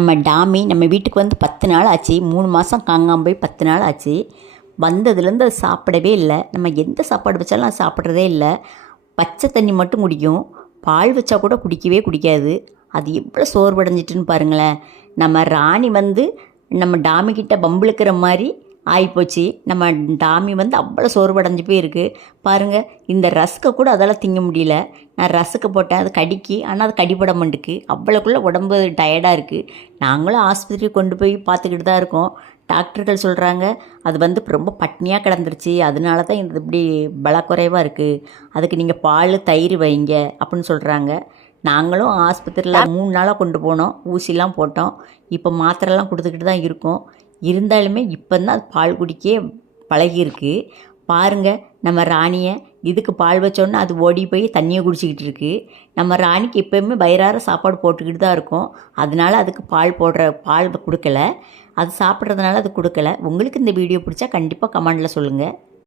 நம்ம டாமி நம்ம வீட்டுக்கு வந்து 10 நாள் ஆச்சு. 3 மாதம் காங்காமல் போய் 10 நாள் ஆச்சு. வந்ததுலேருந்து அது சாப்பிடவே இல்லை. நம்ம எந்த சாப்பாடு வச்சாலும் அது சாப்பிட்றதே இல்லை. பச்சை தண்ணி மட்டும் குடிக்கும். பால் வச்சா கூட குடிக்கவே குடிக்காது. அது எவ்வளோ சோர்வடைஞ்சிட்டுன்னு பாருங்களேன். நம்ம ராணி வந்து நம்ம டாமிக்கிட்ட பம்பிழுக்கிற மாதிரி ஆகிப்போச்சு. நம்ம டாமி வந்து அவ்வளோ சோர்வடைஞ்சு போயிருக்கு பாருங்கள். இந்த ரஸ்க்கை கூட அதால் திங்க முடியல. நான் ரஸ்க்கு போட்டேன், அது கடிக்கு. ஆனால் அது கடிப்பட மாட்டுக்கு. அவ்வளோக்குள்ளே உடம்பு டயர்டாக இருக்குது. நாங்களும் ஆஸ்பத்திரிக்கு கொண்டு போய் பார்த்துக்கிட்டு தான் இருக்கோம். டாக்டர்கள் சொல்கிறாங்க அது வந்து ரொம்ப பட்னியாக கிடந்துருச்சு, அதனால தான் இது இப்படி பலக்குறைவாக இருக்குது. அதுக்கு நீங்கள் பால் தயிர் வைங்க அப்படின்னு சொல்கிறாங்க. நாங்களும் ஆஸ்பத்திரியில் 3 நாளாக கொண்டு போனோம். ஊசிலாம் போட்டோம். இப்போ மாத்திரைலாம் கொடுத்துக்கிட்டு தான் இருக்கோம். இருந்தாலுமே இப்போ தான் அது பால் குடிக்கே பழகிருக்கு. பாருங்கள் நம்ம ராணியை. இதுக்கு பால் வச்சோன்னா அது ஓடி போய் தண்ணியை குடிச்சிக்கிட்டு இருக்குது. நம்ம ராணிக்கு எப்போயுமே வயிறார சாப்பாடு போட்டுக்கிட்டு தான் இருக்கோம். அதனால் அதுக்கு பால் கொடுக்கல. அது சாப்பிட்றதுனால அது கொடுக்கல. உங்களுக்கு இந்த வீடியோ பிடிச்சா கண்டிப்பாக கமெண்டில் சொல்லுங்கள்.